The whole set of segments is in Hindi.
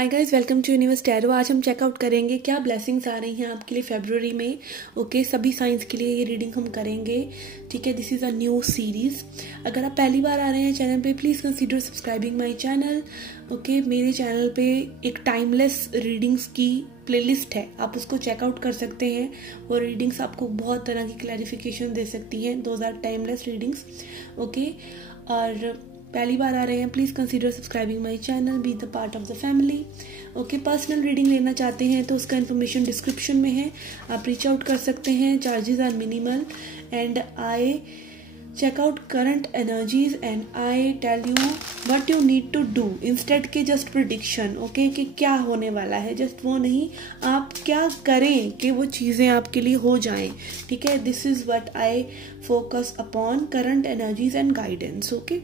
Hi guys, welcome to universe tarot. आज हम चेकआउट करेंगे क्या ब्लेसिंग्स आ रही हैं आपके लिए फेब्रुअरी में। ओके, सभी साइंस के लिए ये रीडिंग हम करेंगे। ठीक है, this is a new series. अगर आप पहली बार आ रहे हैं चैनल पे, please consider subscribing my channel. Okay, मेरे चैनल पे एक टाइमलेस रीडिंग्स की प्लेलिस्ट है, आप उसको चेकआउट कर सकते हैं। वो रीडिंग्स आपको बहुत तरह की क्लैरिफिकेशन दे सकती हैं। Those are timeless readings. Okay, और पहली बार आ रहे हैं, please consider subscribing my channel, be the part of the family. Okay, personal reading लेना चाहते हैं तो उसका इन्फॉर्मेशन डिस्क्रिप्शन में है, आप रीच आउट कर सकते हैं। Charges are minimal and I check out current energies and I tell you what you need to do instead के जस्ट प्रिडिक्शन। ओके, कि क्या होने वाला है, जस्ट वो नहीं, आप क्या करें कि वो चीज़ें आपके लिए हो जाएं। ठीक है, this is what I focus upon current energies and guidance. Okay,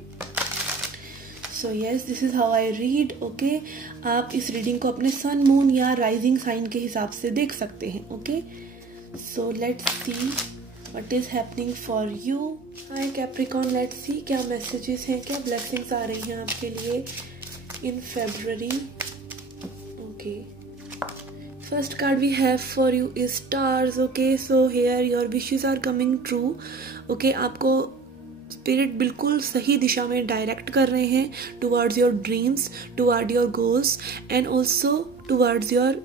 so yes, this is how I read. Okay, आप इस रीडिंग को अपने सन, मून या राइजिंग साइन के हिसाब से देख सकते हैं। Okay, so let's see what is happening for you. Hi Capricorn, let's see क्या मैसेजेस हैं, क्या ब्लेसिंग्स आ रही हैं आपके लिए in February. Okay, first card we have for you is stars. Okay, so here your wishes are coming true. Okay, आपको स्पिरिट बिल्कुल सही दिशा में डायरेक्ट कर रहे हैं towards your dreams, toward your goals and also towards your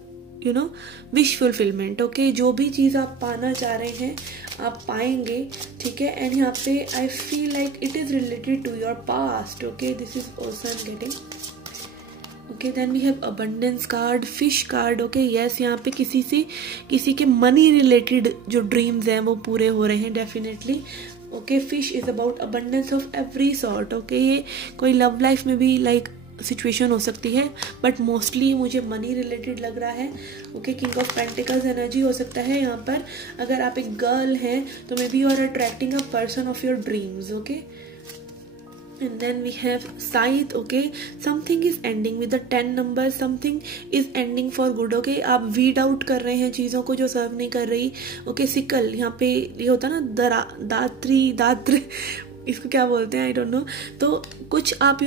wish fulfilment. ओके, जो भी चीज़ आप पाना चाह रहे हैं आप पाएंगे। ठीक है, एंड यहाँ पे I feel like it is related to your past. Okay, this is also I am getting. Okay, then we have abundance card, fish card. Okay, yes, यहाँ पे किसी के मनी रिलेटेड जो ड्रीम्स हैं वो पूरे हो रहे हैं definitely. Okay, fish is about abundance of every sort. Okay, ये कोई लव लाइफ में भी सिचुएशन हो सकती है, बट मोस्टली मुझे मनी रिलेटेड लग रहा है। Okay, king of pentacles energy हो सकता है यहाँ पर। अगर आप एक गर्ल हैं तो maybe you are attracting a person of your dreams. Okay, and then we have Scythe. Okay, something is ending with the 10 number, something is ending for good. Okay, आप weed out कर रहे हैं चीज़ों को जो सर्व नहीं कर रही। Okay, सिकल, यहाँ पे ये होता है ना दात्र इसको क्या बोलते हैं, आई डोंट नो। तो कुछ आप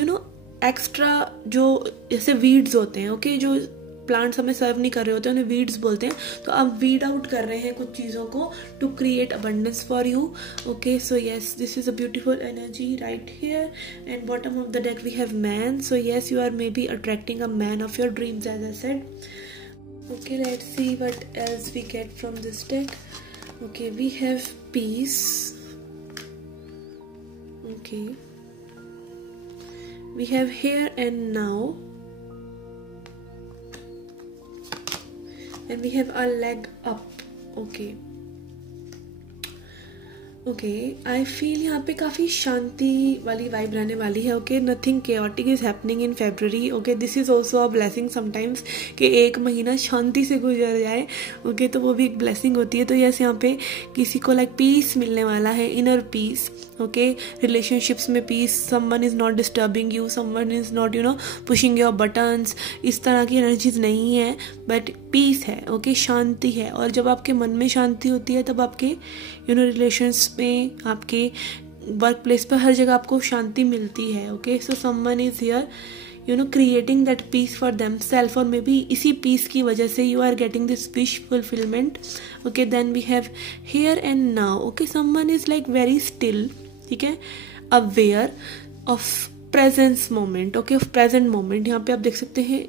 एक्स्ट्रा जो जैसे वीड्स होते हैं, ओके, जो प्लांट्स हमें सर्व नहीं कर रहे होते उन्हें वीड्स बोलते हैं। तो आप वीड आउट कर रहे हैं कुछ चीज़ों को to create abundance for you. Okay, so yes, this is a beautiful energy right here. And bottom of the deck we have man. So yes, you are maybe attracting a man of your dreams as I said. Okay, let's see what else we get from this deck. Okay, we have peace. Okay, we have here and now and we have our leg up. Okay, I feel यहाँ पे काफ़ी शांति वाली वाइब रहने वाली है। Okay, nothing chaotic is happening in February. Okay, this is also a blessing sometimes कि एक महीना शांति से गुजर जाए। ओके, तो वो भी एक ब्लेसिंग होती है। तो यस, यहाँ पे किसी को पीस मिलने वाला है, इनर पीस। ओके, रिलेशनशिप्स में peace, someone is not disturbing you, someone is not pushing your buttons, इस तरह की एनर्जीज नहीं है, बट पीस है। ओके, शांति है। और जब आपके मन में शांति होती है तब आपके रिलेशंस में, आपके वर्क प्लेस पर, हर जगह आपको शांति मिलती है। Okay, so someone is here creating that peace for them self, और मे बी इसी पीस की वजह से you are getting this wish fulfilment. Okay, then we have here and now. Okay, someone is very still, ठीक है, aware of presence moment. Okay, of present moment. यहाँ पे आप देख सकते हैं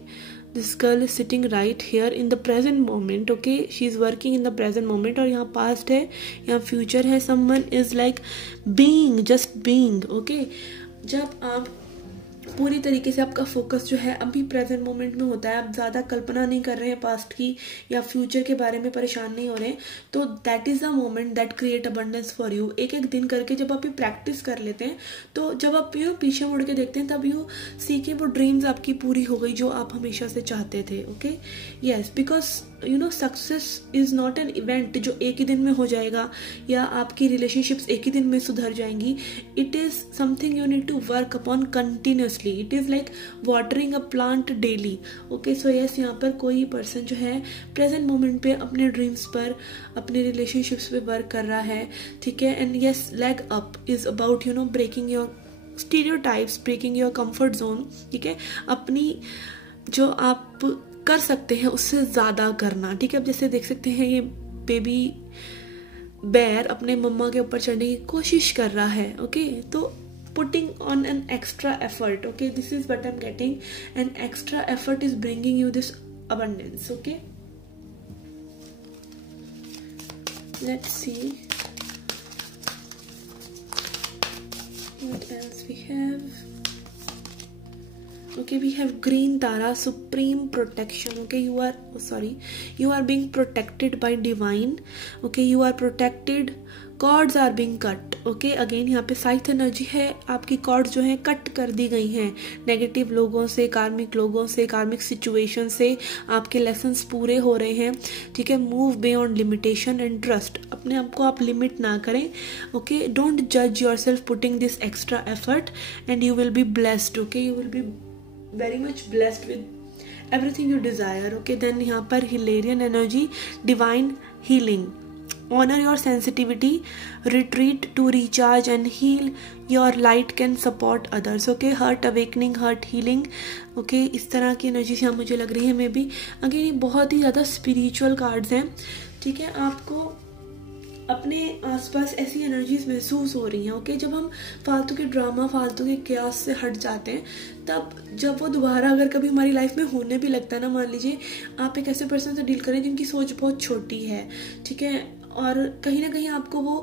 this girl is sitting right here in the present moment. Okay, she is working in the present moment। और यहाँ past है, यहाँ future है। someone is being, just being। okay, जब आप पूरी तरीके से आपका फोकस जो है अभी प्रेजेंट मोमेंट में होता है, आप ज़्यादा कल्पना नहीं कर रहे हैं पास्ट की या फ्यूचर के बारे में परेशान नहीं हो रहे हैं, तो that is the moment that create abundance for you. एक एक दिन करके जब आप ये प्रैक्टिस कर लेते हैं, तो जब आप पीछे मुड़ के देखते हैं तब सीखे वो ड्रीम्स आपकी पूरी हो गई जो आप हमेशा से चाहते थे। Okay, yes, because success is not an event जो एक ही दिन में हो जाएगा या आपकी रिलेशनशिप्स एक ही दिन में सुधर जाएंगी। It is something you need to work upon continuously. It is watering a plant daily. Okay, so yes, यहाँ पर कोई पर्सन जो है प्रेजेंट मोमेंट पे अपने ड्रीम्स पर, अपने रिलेशनशिप्स पे वर्क कर रहा है। ठीक है, and yes, leg up is about breaking your stereotypes, breaking your comfort zone. ठीक है, अपनी जो आप कर सकते हैं उससे ज़्यादा करना, ठीक है। अब जैसे देख सकते हैं ये बेबी बेयर अपने मम्मा के ऊपर चढ़ने की कोशिश कर रहा है, ओके। तो putting on an extra effort, okay, this is what I am getting, an extra effort is bringing you this abundance, okay. Let's see what else we have. Okay, we have green Tara, supreme protection, okay. You are being protected by divine, okay. You are protected, cords are being cut, okay. Again यहाँ पे साइथ एनर्जी है, आपकी कॉर्ड्स जो है कट कर दी गई हैं नेगेटिव लोगों से, कार्मिक लोगों से, कार्मिक सिचुएशन से। आपके लेसन्स पूरे हो रहे हैं, ठीक है। Move beyond limitation and trust, अपने आप को आप लिमिट ना करें, ओके। डोंट जज yourself putting this extra effort and you will be blessed, okay. You will be very much blessed with everything you desire, okay. Then यहाँ पर Hilarion energy, divine healing, honor your sensitivity, retreat to recharge and heal, your light can support others, okay. heart awakening, heart healing, okay. इस तरह की एनर्जी यहाँ मुझे लग रही है मे बी। अगेन ये बहुत ही ज़्यादा स्पिरिचुअल कार्ड्स हैं, ठीक है। आपको अपने आसपास ऐसी एनर्जीज महसूस हो रही हैं, ओके। जब हम फालतू के ड्रामा, फालतू के क्यास से हट जाते हैं, तब जब वो दोबारा अगर कभी हमारी लाइफ में होने भी लगता है ना, मान लीजिए आप एक ऐसे पर्सन से डील करें जिनकी सोच बहुत छोटी है, ठीक है, और कहीं ना कहीं आपको वो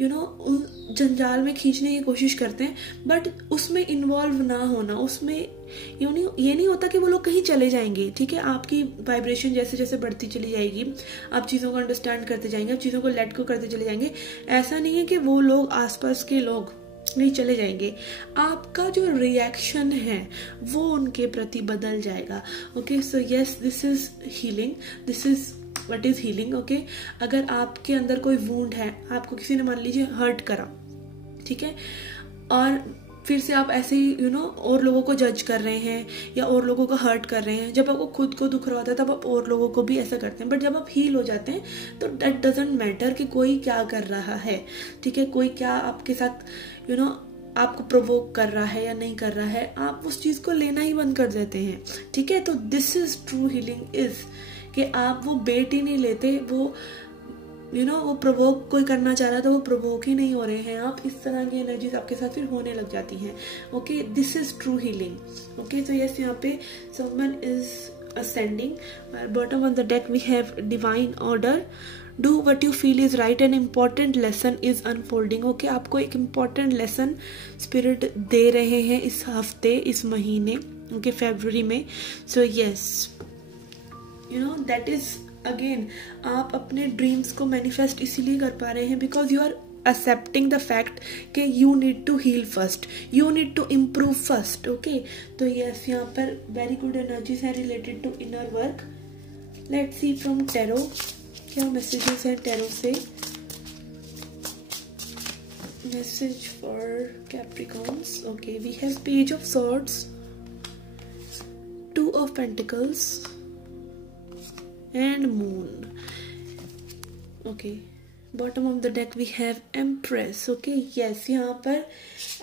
उन जंजाल में खींचने की कोशिश करते हैं, बट उसमें इन्वॉल्व ना होना, उसमें ये नहीं होता कि वो लोग कहीं चले जाएंगे, ठीक है। आपकी वाइब्रेशन जैसे जैसे बढ़ती चली जाएगी, आप चीज़ों को अंडरस्टैंड करते जाएंगे, आप चीज़ों को लेट को करते चले जाएंगे। ऐसा नहीं है कि वो लोग, आसपास के लोग नहीं चले जाएंगे, आपका जो रिएक्शन है वो उनके प्रति बदल जाएगा, okay. So yes, this is healing, this is what is healing, okay. अगर आपके अंदर कोई वुंड है, आपको किसी ने मान लीजिए हर्ट करा, ठीक है, और फिर से आप ऐसे ही और लोगों को जज कर रहे हैं या और लोगों को हर्ट कर रहे हैं। जब आपको खुद को दुख रहा होता है तब आप और लोगों को भी ऐसा करते हैं, बट जब आप हील हो जाते हैं तो दैट डजंट मैटर कि कोई क्या कर रहा है, ठीक है, कोई क्या आपके साथ आपको प्रोवोक कर रहा है या नहीं कर रहा है, आप उस चीज को लेना ही बंद कर देते हैं, ठीक है। तो this is true healing is कि आप वो बेट ही नहीं लेते, वो वो प्रोवोक कोई करना चाह रहा था, वो प्रोवोक ही नहीं हो रहे हैं आप। इस तरह की एनर्जीज आपके साथ फिर होने लग जाती हैं, okay. This is true healing, okay. तो यस, यहाँ पे someone is ascending. Bottom of the deck we have divine order. Do what you feel is right. An important lesson is unfolding. Okay, आपको एक important lesson spirit दे रहे हैं इस हफ्ते, इस महीने, okay, February में. So yes, that is again, आप अपने ड्रीम्स को मैनिफेस्ट इसीलिए कर पा रहे हैं because you are accepting the fact कि you need to heal first, you need to improve first, okay. तो yes, यहाँ पर very good energies हैं related to inner work. Let's see from tarot क्या messages हैं tarot से. Message for Capricorns. Okay, we have Page of Swords, Two of Pentacles and Moon. Okay, bottom of the deck we have empress. Okay, yes, यहाँ पर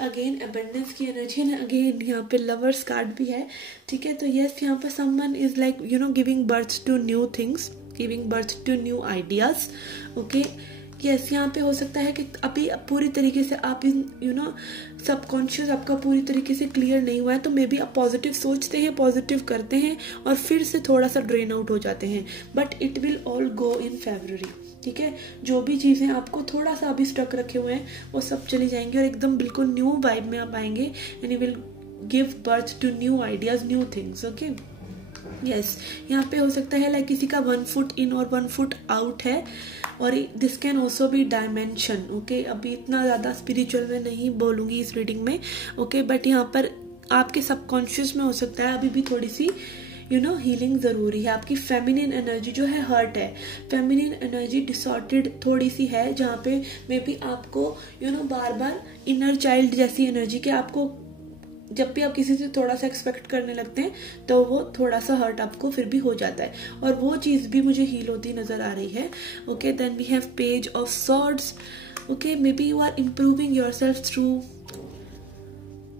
अगेन अबंडेंस की एनर्जी है, अगेन यहाँ पे लवर्स कार्ड भी है, ठीक है. तो यस, यहाँ पर someone is like giving birth to new things, giving birth to new ideas. Okay, yes, यहाँ पे हो सकता है कि अभी पूरी तरीके से आप सबकॉन्शियस आपका पूरी तरीके से क्लियर नहीं हुआ है, तो मे बी आप पॉजिटिव सोचते हैं, पॉजिटिव करते हैं और फिर से थोड़ा सा ड्रेन आउट हो जाते हैं, but it will all go in February, ठीक है. जो भी चीज़ें आपको थोड़ा सा अभी स्टक रखे हुए हैं वो सब चली जाएंगी और एकदम बिल्कुल न्यू वाइब में आप आएंगे and you will give birth to new ideas, new things. Okay, yes, यहाँ पे हो सकता है लाइक किसी का 1 फुट इन और 1 फुट आउट है और this can also be dimension. Okay, अभी इतना ज़्यादा स्पिरिचुअल में नहीं बोलूँगी इस रीडिंग में, ओके, बट यहाँ पर आपके सबकॉन्शियस में हो सकता है अभी भी थोड़ी सी हीलिंग जरूरी है. आपकी फेमिनिन एनर्जी जो है हर्ट है, फेमिनिन एनर्जी डिसऑर्टेड थोड़ी सी है, जहाँ पे मे बी आपको बार बार इनर चाइल्ड जैसी एनर्जी के आपको जब भी आप किसी से थोड़ा सा एक्सपेक्ट करने लगते हैं तो वो थोड़ा सा हर्ट आपको फिर भी हो जाता है और वो चीज़ भी मुझे हील होती नजर आ रही है. Okay, then we have page of swords. Okay, maybe you are improving yourself through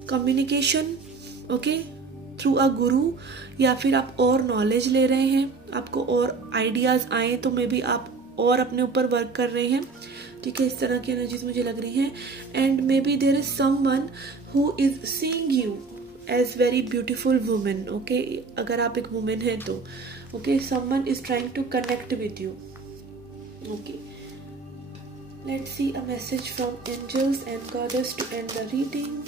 communication. Okay, through a guru, या फिर आप और नॉलेज ले रहे हैं, आपको और आइडियाज आए तो मे बी आप और अपने ऊपर वर्क कर रहे हैं, ठीक है, इस तरह की एनर्जीज मुझे लग रही हैं। And maybe there is someone who is seeing you as very beautiful women, okay, अगर आप एक वुमेन है तो okay, someone is trying to connect with you, okay. Let's see a message from angels and goddess to end the reading.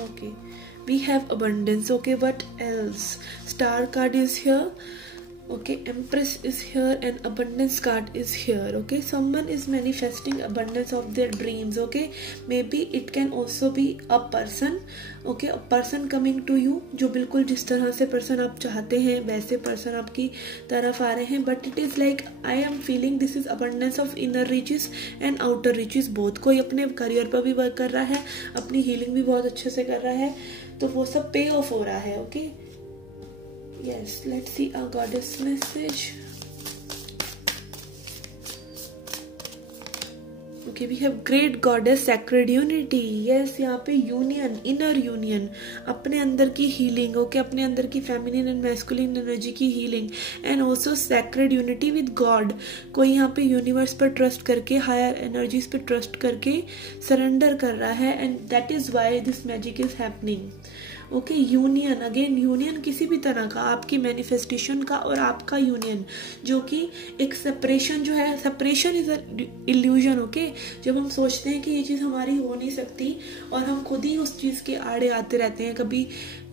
Okay, we have abundance. Okay, what else? Star card is here. Okay, Empress is here and abundance card is here. Okay, someone is manifesting abundance of their dreams. Okay, maybe it can also be a person. Okay, a person coming to you जो बिल्कुल जिस तरह से पर्सन आप चाहते हैं वैसे पर्सन आपकी तरफ आ रहे हैं, but it is like I am feeling this is abundance of inner riches and outer riches both. कोई अपने करियर पर भी वर्क कर रहा है, अपनी हीलिंग भी बहुत अच्छे से कर रहा है, तो वो सब पे ऑफ हो रहा है। Okay, yes, let's see a goddess message. Okay, we have great goddess sacred unity. Yes, यहाँ पे यूनियन, इनर यूनियन, अपने अंदर की हीलिंग, ओके, अपने अंदर की फेमिनिन एंड मैस्कुलिन एनर्जी की healing, and also sacred unity with God. कोई यहाँ पे यूनिवर्स पर ट्रस्ट करके, हायर एनर्जीज पर ट्रस्ट करके सरेंडर कर रहा है, and that is why this magic is happening. Okay, union, again union किसी भी तरह का, आपकी मैनिफेस्टेशन का और आपका यूनियन, जो कि एक सेपरेशन जो है, separation is a illusion. Okay, जब हम सोचते हैं कि ये चीज़ हमारी हो नहीं सकती और हम खुद ही उस चीज़ के आड़े आते रहते हैं, कभी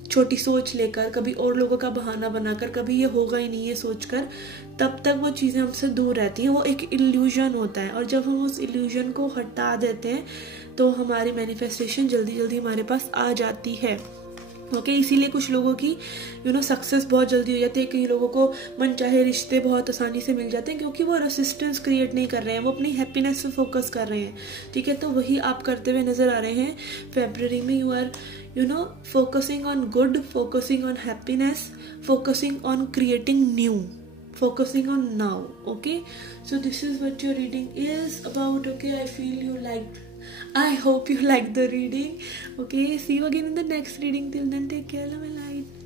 छोटी सोच लेकर, कभी और लोगों का बहाना बनाकर, कभी ये होगा ही नहीं ये सोचकर, तब तक वो चीज़ें हमसे दूर रहती हैं। वो एक इल्यूजन होता है, और जब हम उस इल्यूजन को हटा देते हैं तो हमारी मैनिफेस्टेशन जल्दी जल्दी हमारे पास आ जाती है। ओके, इसीलिए कुछ लोगों की सक्सेस बहुत जल्दी हो जाती है, कई लोगों को मनचाहे रिश्ते बहुत आसानी से मिल जाते हैं, क्योंकि वो रेसिस्टेंस क्रिएट नहीं कर रहे हैं, वो अपनी हैप्पीनेस पे फोकस कर रहे हैं, ठीक है। तो वही आप करते हुए नजर आ रहे हैं फेब्रुअरी में। You are focusing on good, focusing on happiness, focusing on creating new, focusing on now. Okay, so this is what your reading is about. Okay, I hope you liked the reading. Okay, see you again in the next reading. Till then, take care, love and light.